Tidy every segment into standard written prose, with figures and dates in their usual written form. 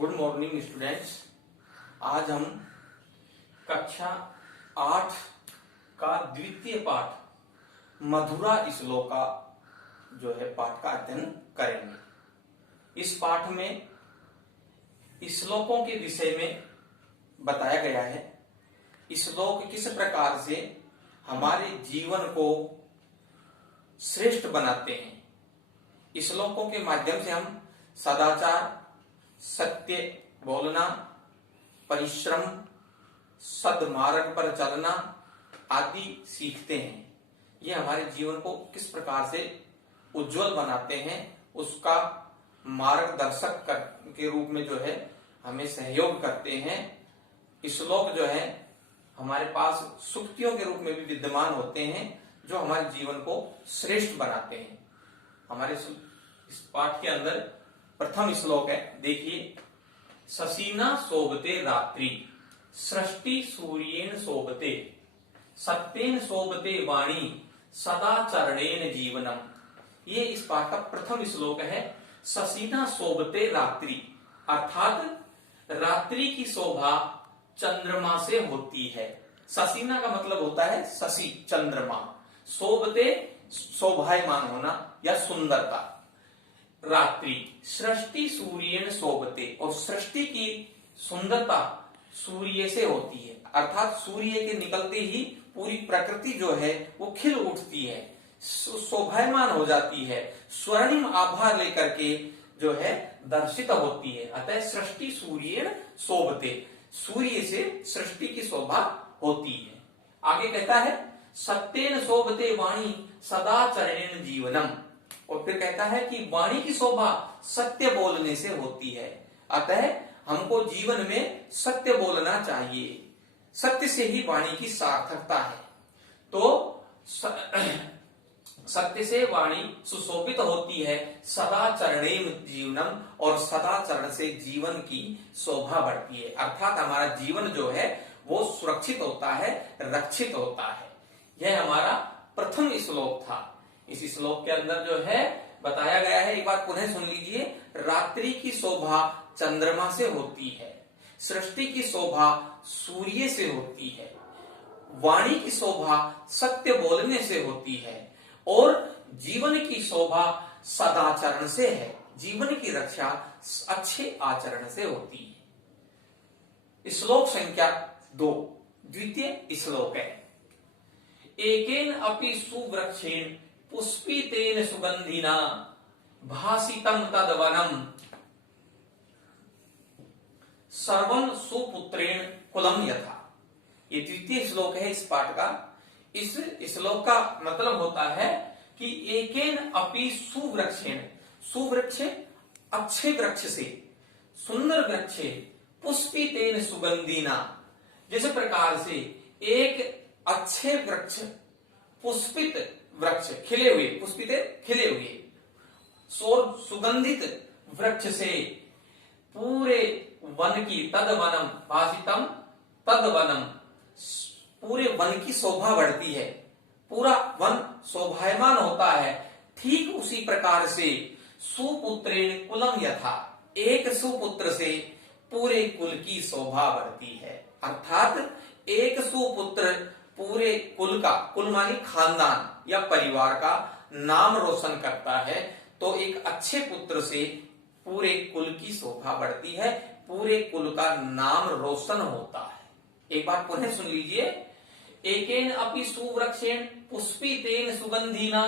Good morning students. आज हम कक्षा 8 का द्वितीय पाठ मधुरा श्लोका जो है पाठ का अध्ययन करेंगे। इस पाठ में श्लोकों के विषय में बताया गया है। श्लोक किस प्रकार से हमारे जीवन को श्रेष्ठ बनाते हैं। श्लोकों के माध्यम से हम सदाचार, सत्य बोलना, परिश्रम, सद्मार्ग पर चलना आदि सीखते हैं। ये हमारे जीवन को किस प्रकार से उज्जवल बनाते हैं उसका मार्गदर्शक के रूप में जो है हमें सहयोग करते हैं। श्लोक जो है हमारे पास सूक्तियों के रूप में भी विद्यमान होते हैं जो हमारे जीवन को श्रेष्ठ बनाते हैं। हमारे इस पाठ के अंदर प्रथम श्लोक है, देखिए। शशिना शोभते रात्रि, सृष्टि सूर्येन शोभते, सत्येन शोभते वाणी, सदाचरणेन जीवनम। ये इस पाठ का प्रथम श्लोक है। शशिना शोभते रात्रि अर्थात रात्रि की शोभा चंद्रमा से होती है। शशिना का मतलब होता है शशि, चंद्रमा। शोभते शोभायमान होना या सुंदरता। रात्रि सृष्टि सूर्येन शोभते, और सृष्टि की सुंदरता सूर्य से होती है, अर्थात सूर्य के निकलते ही पूरी प्रकृति जो है वो खिल उठती है, शोभायमान हो जाती है, स्वर्णिम आभा लेकर के जो है दर्शित होती है। अतः सृष्टि सूर्येन शोभते, सूर्य से सृष्टि की शोभा होती है। आगे कहता है सत्येन शोभते वाणी, सदाचरणेन जीवनम। और फिर कहता है कि वाणी की शोभा सत्य बोलने से होती है। अतः हमको जीवन में सत्य बोलना चाहिए, सत्य से ही वाणी की सार्थकता है। तो सत्य से वाणी सुशोभित होती है, सदाचरणेन जीवनम, और सदाचरण से जीवन की शोभा बढ़ती है, अर्थात हमारा जीवन जो है वो सुरक्षित होता है, रक्षित होता है। यह हमारा प्रथम श्लोक था। इस श्लोक के अंदर जो है बताया गया है, एक बार पुनः सुन लीजिए। रात्रि की शोभा चंद्रमा से होती है, सृष्टि की शोभा सूर्य से होती है, वाणी की शोभा सत्य बोलने से होती है, और जीवन की शोभा सदाचरण से है, जीवन की रक्षा अच्छे आचरण से होती है। श्लोक संख्या 2 द्वितीय श्लोक है। एकेन अपि सुवृक्षेण पुष्पितेन सुगंधिना, भासितं तद्वनम, सर्वं सुपुत्रेण कुलम यथा। ये द्वितीय श्लोक है इस पाठ का। इस श्लोक का मतलब होता है कि एकेन अपि सुवृक्षेण, सुवृक्ष अच्छे वृक्ष से, सुंदर वृक्ष, पुष्पितेन सुगंधिना, जिस प्रकार से एक अच्छे वृक्ष, पुष्पित वृक्ष, खिले हुए, पुष्पित खिले हुए, सुगंधित वृक्ष से पूरे वन की, तद्वनम भासितम तद्वनम, पूरे वन की शोभा बढ़ती है, पूरा वन शोभायमान होता है। ठीक उसी प्रकार से सुपुत्रेण कुलम यथा, एक सुपुत्र से पूरे कुल की शोभा बढ़ती है, अर्थात एक सुपुत्र पूरे कुल का, कुल मानी खानदान या परिवार का नाम रोशन करता है। तो एक अच्छे पुत्र से पूरे कुल की शोभा बढ़ती है, पूरे कुल का नाम रोशन होता है। एक बार पुनः सुन लीजिए। एकेन अपि सुवृक्षेण पुष्पितेन सुगंधिना,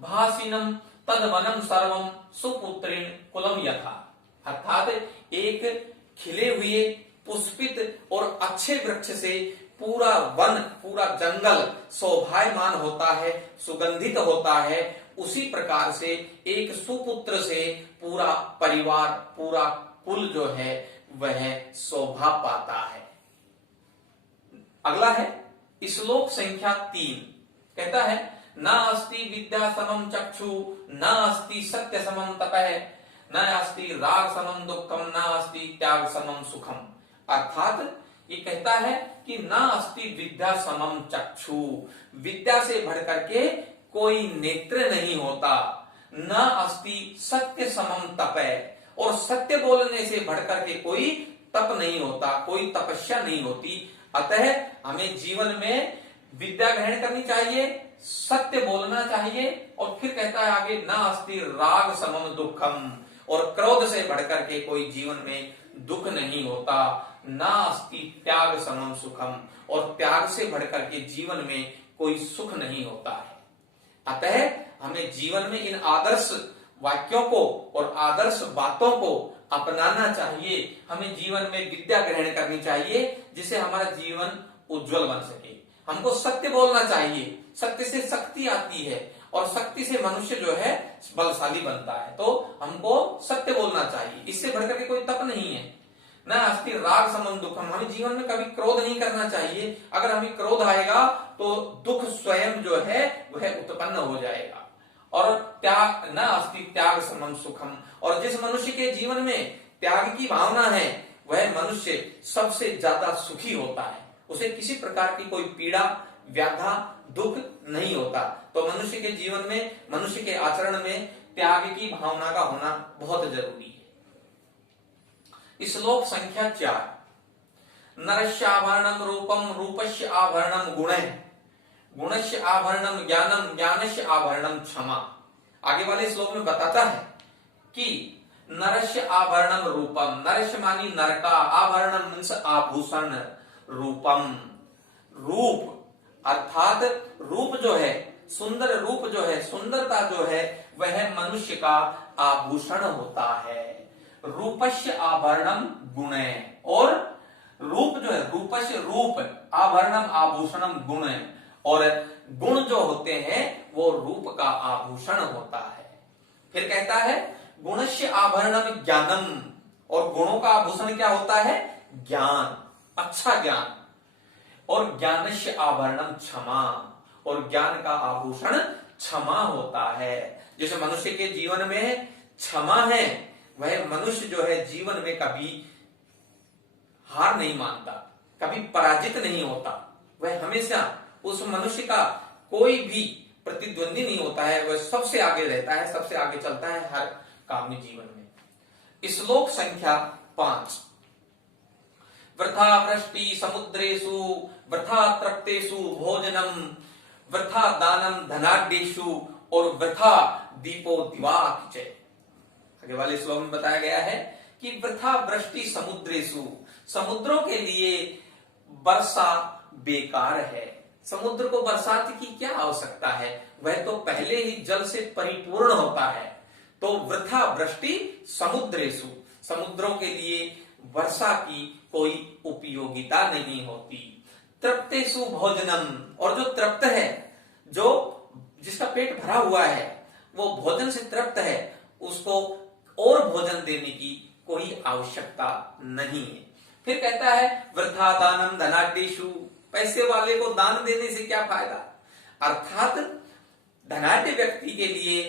भासिनम तद्वनम सर्वम सुपुत्रेण कुलम यथा। अर्थात एक खिले हुए, पुष्पित और अच्छे वृक्ष से पूरा वन, पूरा जंगल शोभायमान होता है, सुगंधित होता है। उसी प्रकार से एक सुपुत्र से पूरा परिवार, पूरा कुल जो है वह शोभा पाता है। अगला है श्लोक संख्या 3। कहता है नास्ति विद्या समम चक्षु, नास्ति सत्य समम तपः, नास्ति राग समम दुखम, नास्ति त्याग समम सुखम। अर्थात ये कहता है कि ना अस्ति विद्या समम चक्षु, विद्या से बढ़कर के कोई नेत्र नहीं होता। न अस्ति सत्य समम तपः, और सत्य बोलने से बढ़कर के कोई तप नहीं होता, कोई तपस्या नहीं होती। अतः हमें जीवन में विद्या ग्रहण करनी चाहिए, सत्य बोलना चाहिए। और फिर कहता है आगे, ना अस्ति राग समम दुखम, और क्रोध से बढ़कर के कोई जीवन में दुख नहीं होता। ना अस्ति त्याग समम सुखम, और त्याग से बढ़कर के जीवन में कोई सुख नहीं होता है। अतः हमें जीवन में इन आदर्श वाक्यों को और आदर्श बातों को अपनाना चाहिए। हमें जीवन में विद्या ग्रहण करनी चाहिए जिससे हमारा जीवन उज्जवल बन सके। हमको सत्य बोलना चाहिए, सत्य से शक्ति आती है और शक्ति से मनुष्य जो है बलशाली बनता है। तो हमको सत्य बोलना चाहिए, इससे बढ़कर के कोई तप नहीं है। ना अस्ति राग समम दुखम, हमें जीवन में कभी क्रोध नहीं करना चाहिए। अगर हमें क्रोध आएगा तो दुख स्वयं जो है वह उत्पन्न हो जाएगा। और त्याग, न अस्ति त्याग समम सुखम, और जिस मनुष्य के जीवन में त्याग की भावना है वह मनुष्य सबसे ज्यादा सुखी होता है। उसे किसी प्रकार की कोई पीड़ा, व्याधा, दुख नहीं होता। तो मनुष्य के जीवन में, मनुष्य के आचरण में त्याग की भावना का होना बहुत जरूरी है। श्लोक संख्या 4। नरस्य आभरणम रूपम, रूपस्य आभरणम गुणः, गुणस्य आभरणम ज्ञानम, ज्ञानस्य आभरणम क्षमा। आगे वाले श्लोक में बताता है कि नरस्य आभरणम रूपम, नरस्य मानी नर का, आभरणम मीन्स आभूषण, रूपम रूप अर्थात रूप जो है, सुंदर रूप जो है, सुंदरता जो है वह मनुष्य का आभूषण होता है। रूपस्य आभरणम गुण, और रूप जो है, रूपस्य रूप, आभरणम आभूषणम गुण, और गुण जो होते हैं वो रूप का आभूषण होता है। फिर कहता है गुणस्य आभरणम ज्ञानम, और गुणों का आभूषण क्या होता है? ज्ञान, अच्छा ज्ञान। और ज्ञानस्य आभरणम क्षमा, और ज्ञान का आभूषण क्षमा होता है। जैसे मनुष्य के जीवन में क्षमा है, वह मनुष्य जो है जीवन में कभी हार नहीं मानता, कभी पराजित नहीं होता। वह हमेशा, उस मनुष्य का कोई भी प्रतिद्वंदी नहीं होता है, वह सबसे आगे रहता है, सबसे आगे चलता है हर काम में, जीवन में। श्लोक संख्या 5। वृथा वृष्टि समुद्रेषु, वृथा तृप्तेषु भोजनम, वृथा दानम धनाढ्येषु, और वृथा दीपो दिवाकिचे। आगे वाले श्लोक में बताया गया है कि वृथा वृष्टि समुद्रेषु, समुद्रों के लिए वर्षा बेकार है। समुद्र को बरसात की क्या आवश्यकता है, वह तो पहले ही जल से परिपूर्ण होता है। तो वृथा वृष्टि समुद्रेषु, समुद्रों के लिए वर्षा की कोई उपयोगिता नहीं होती। तृप्तेषु भोजनम, और जो तृप्त है, जो जिसका पेट भरा हुआ है, वो भोजन से तृप्त है, उसको और भोजन देने की कोई आवश्यकता नहीं है। फिर कहता है वृथा दानम धनाढ्येषु, पैसे वाले को दान देने से क्या फायदा, अर्थात धनाढ्य व्यक्ति के लिए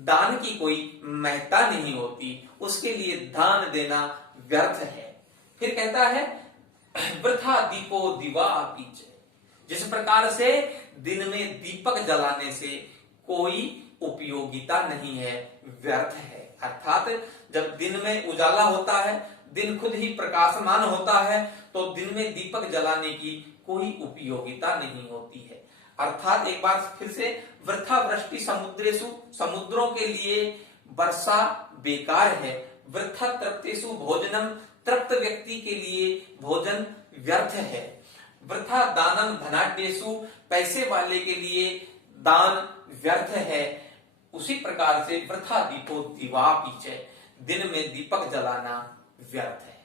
दान की कोई महत्ता नहीं होती, उसके लिए दान देना व्यर्थ है। फिर कहता है वृथा दीपो दिवापीचे, जिस प्रकार से दिन में दीपक जलाने से कोई उपयोगिता नहीं है, व्यर्थ है। अर्थात जब दिन में उजाला होता है, दिन खुद ही प्रकाशमान होता है, तो दिन में दीपक जलाने की कोई उपयोगिता नहीं होती है। अर्थात एक बार फिर से, वृथा वृष्टि समुद्रेषु, समुद्रों के लिए वर्षा बेकार है। वृथा तृप्तेषु भोजनम, तृप्त व्यक्ति के लिए भोजन व्यर्थ है। वृथा दानम धनाढ्येषु, पैसे वाले के लिए दान व्यर्थ है। उसी प्रकार से वृथा दीपो दिवापीचे, दिन में दीपक जलाना व्यर्थ है।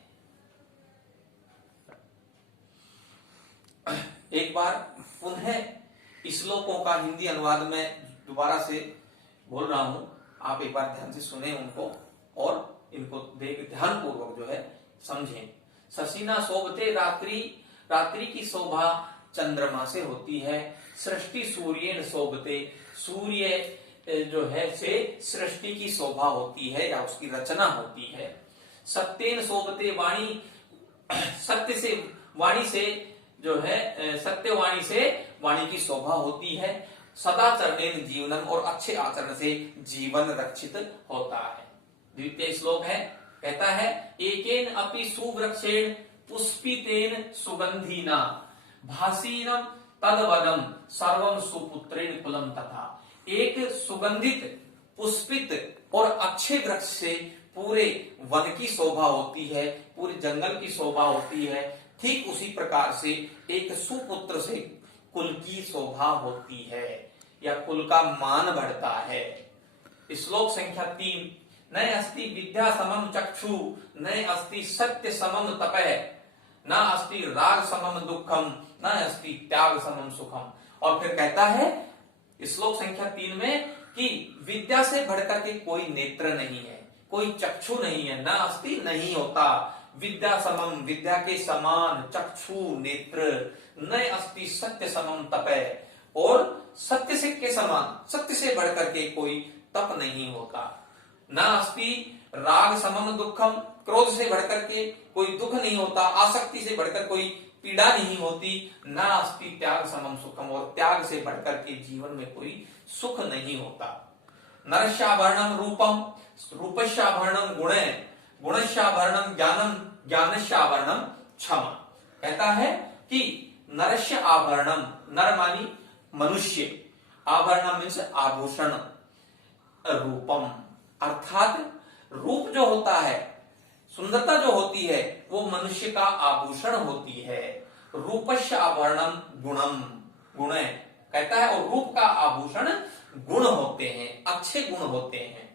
एक बार पुनः श्लोकों का हिंदी अनुवाद में दोबारा से बोल रहा हूं, आप एक बार ध्यान से सुने उनको और इनको देख ध्यान पूर्वक जो है समझें। शशिना शोभते रात्रि, रात्रि की शोभा चंद्रमा से होती है। सृष्टि सूर्येन शोभते, सूर्य जो है से सृष्टि की शोभा होती है या उसकी रचना होती है। सत्येन शोभते वाणी, सत्य से, वाणी से जो है, सत्यवाणी से वाणी की शोभा होती है। सदाचरणेन जीवनम, और अच्छे आचरण से जीवन रक्षित होता है। द्वितीय श्लोक है कहता है एकेन अपि सुवृक्षेण पुष्पितेन सुगंधिना भासीनम तदवनम सर्वम सुपुत्रेण कुलम तथा। एक सुगंधित पुष्पित और अच्छे वृक्ष से पूरे वन की शोभा होती है, पूरे जंगल की शोभा होती है। ठीक उसी प्रकार से एक सुपुत्र से कुल की शोभा होती है या कुल का मान बढ़ता है। श्लोक संख्या 3। न अस्ति विद्या समम चक्षु न अस्ति सत्य समम तपः न अस्ति राग समम दुखम न अस्ति त्याग समम सुखम। और फिर कहता है श्लोक संख्या 3 में कि विद्या से बढ़कर के कोई नेत्र नहीं है, कोई चक्षु नहीं है। न अस्ति नहीं होता, विद्या समम विद्या के समान, चक्षु नेत्र, न अस्ति सत्य समम तपः और सत्य से के समान, सत्य से बढ़कर के कोई तप नहीं होता। न अस्ति राग समम दुखम, क्रोध से बढ़कर के कोई दुख नहीं होता, आसक्ति से बढ़कर कोई पीड़ा नहीं होती। न अस्ति त्याग समम सुखम, और त्याग से बढ़कर के जीवन में कोई सुख नहीं होता। नरस्याभरणम रूपम रूपस्याभरणम गुणे गुणस्याभरणम ज्ञानम ज्ञानस्याभरणम क्षमा। कहता है कि नरस्य आभरणम, नर मानी मनुष्य, आभरणम मीन्स आभूषण, रूपम अर्थात रूप जो होता है, सुंदरता जो होती है वो मनुष्य का आभूषण होती है। रूपस्य आभरणम गुणम, गुण कहता है, और रूप का आभूषण गुण होते हैं, अच्छे गुण होते हैं।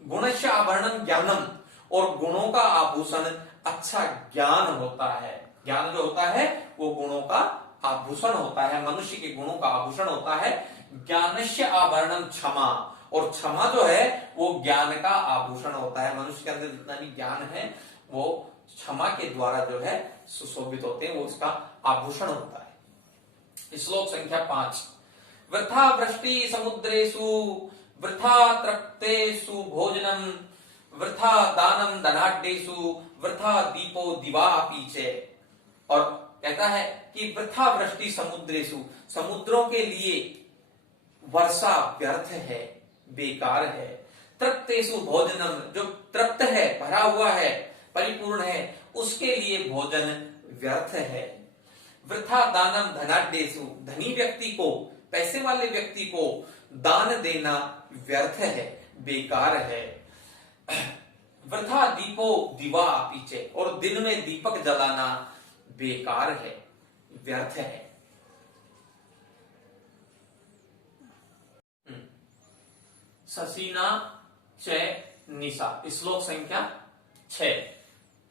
गुणस्य आभरणम ज्ञानम, और गुणों का आभूषण अच्छा ज्ञान होता है। ज्ञान जो होता है वो गुणों का आभूषण होता है, मनुष्य के गुणों का आभूषण होता है। ज्ञानस्य आभरणम क्षमा, और क्षमा जो है वो ज्ञान का आभूषण होता है। मनुष्य के अंदर जितना भी ज्ञान है वो क्षमा के द्वारा जो है सुशोभित होते हैं, वो उसका आभूषण होता है। श्लोक संख्या 5। वृथा वृष्टि समुद्रेषु वृथा तृप्तेषु भोजनम वृथा दानम धनाढ्येषु वृथा दीपो दिवापि च। और कहता है कि वृथा वृष्टि समुद्रेषु, समुद्रों के लिए वर्षा व्यर्थ है, बेकार है। तृप्तेषु भोजनम, जो तृप्त है, भरा हुआ है, परिपूर्ण है, उसके लिए भोजन व्यर्थ है। वृथा दानम धनाढ्येषु, धनी व्यक्ति को, पैसे वाले व्यक्ति को दान देना व्यर्थ है, बेकार है। वृथा दीपो दिवा पीछे, और दिन में दीपक जलाना बेकार है, व्यर्थ है। ससीना च निशा, श्लोक संख्या 6।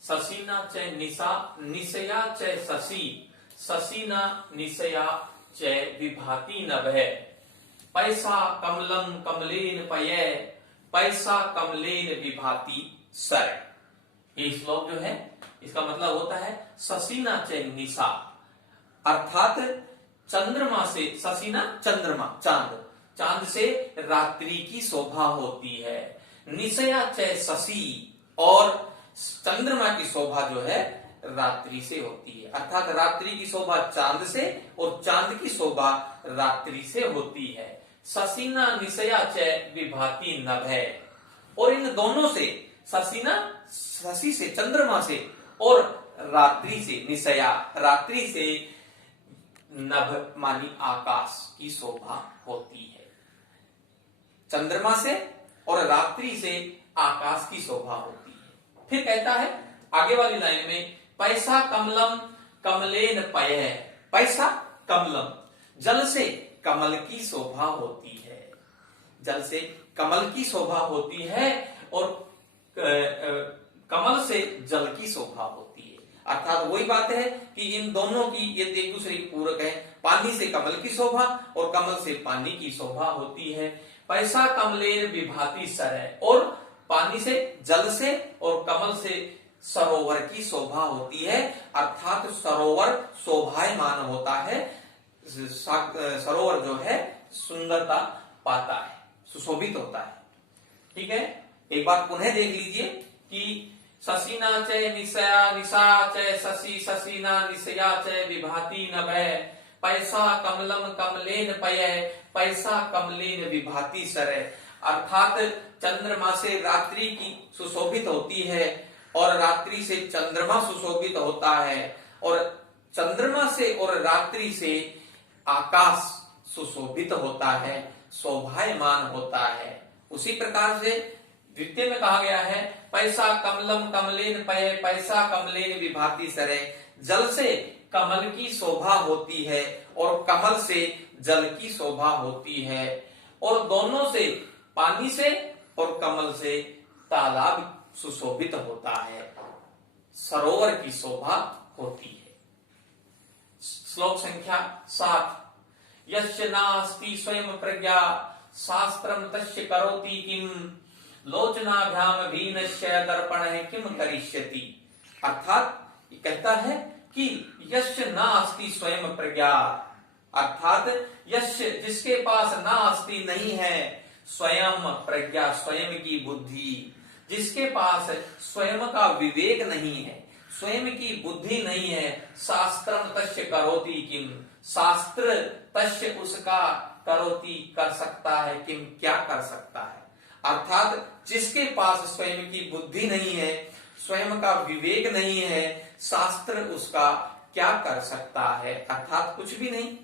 ससीना च निशा निशया च शशि ससीना निशया च विभाति नभः पैसा कमलम कमलेन पये पैसा कमलेन विभाति सर। ये श्लोक जो है इसका मतलब होता है ससीना च निशा, अर्थात चंद्रमा से, ससीना चंद्रमा, चांद, चांद से रात्रि की शोभा होती है। निशया च शशि, और चंद्रमा की शोभा जो है रात्रि से होती है, अर्थात रात्रि की शोभा चांद से और चांद की शोभा रात्रि से होती है। ससीना निशया च विभाति नभः, और इन दोनों से, ससीना शशि से, चंद्रमा से, और रात्रि से, निशया रात्रि से, नभ मानी आकाश की शोभा होती है। चंद्रमा से और रात्रि से आकाश की शोभा होती है। फिर कहता है आगे वाली लाइन में, पैसा कमलम कमलेन पयः, पैसा कमलम, जल से कमल की शोभा होती है, जल से कमल की शोभा होती है, और कमल से जल की शोभा होती है। अर्थात वही बात है कि इन दोनों की ये एक दूसरे की पूरक है। पानी से कमल की शोभा और कमल से पानी की शोभा होती है। पैसा कमलेन विभाति सर, और पानी से, जल से और कमल से सरोवर की शोभा होती है, अर्थात सरोवर शोभायमान होता है, सरोवर जो है सुंदरता पाता है, सुशोभित होता है। ठीक है, एक बार पुनः देख लीजिए कि ससीना च निशया निशा च शशि ससीना निशया च विभाति नभः पैसा कमलम कमलेन पयः पैसा कमलेन विभाति सर, अर्थात चंद्रमा से रात्रि की सुशोभित होती है और रात्रि से चंद्रमा सुशोभित होता है और चंद्रमा से और रात्रि से आकाश सुशोभित होता है, शोभायमान होता है। उसी प्रकार से द्वितीय में कहा गया है पैसा कमलम कमलेन पय पैसा कमलेन विभाति सरे, जल से कमल की शोभा होती है और कमल से जल की शोभा होती है और दोनों से पानी से और कमल से तालाब सुशोभित होता है, सरोवर की शोभा होती है। श्लोक संख्या 7। यस्य नास्ति स्वयं प्रज्ञा शास्त्रम तस्य करोति किम लोचनाभ्याम भीनस्य दर्पणः किम करिष्यति। अर्थात ये कहता है कि यस्य नास्ति स्वयं प्रज्ञा, अर्थात यस्य जिसके पास नास्ति नहीं है स्वयं प्रज्ञा स्वयं की बुद्धि, जिसके पास स्वयं का विवेक नहीं है, स्वयं की बुद्धि नहीं है, शास्त्रम तस्य करोति किम, शास्त्र तस्य उसका करोति कर सकता है, किम क्या कर सकता है। अर्थात जिसके पास स्वयं की बुद्धि नहीं है, स्वयं का विवेक नहीं है, शास्त्र उसका क्या कर सकता है, अर्थात कुछ भी नहीं।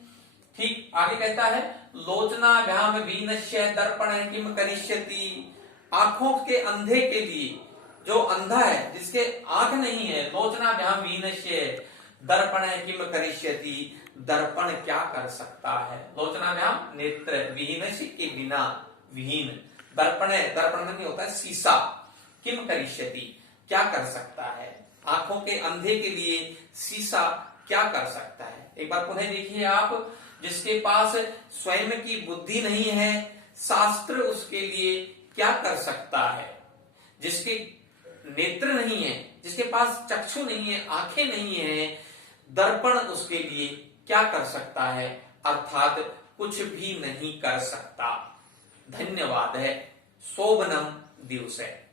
ठीक आगे कहता है लोचनाभ्याम वीनश्य दर्पण किम करिष्यति। आंखों के अंधे के लिए, जो अंधा है जिसके आंख नहीं है, लोचनाभ्याम वीनश्य दर्पण किम करिष्यति, दर्पण क्या कर सकता है। लोचनाभ्याम नेत्र, विहीनस्य के बिना, विहीन, दर्पण दर्पण में होता है शीशा, किम करिष्यति क्या कर सकता है। आंखों के अंधे के लिए शीशा क्या कर सकता है। एक बार पुनः देखिए आप, जिसके पास स्वयं की बुद्धि नहीं है, शास्त्र उसके लिए क्या कर सकता है। जिसके नेत्र नहीं है, जिसके पास चक्षु नहीं है, आंखें नहीं है, दर्पण उसके लिए क्या कर सकता है, अर्थात कुछ भी नहीं कर सकता। धन्यवाद है। शोभनम दिवसे।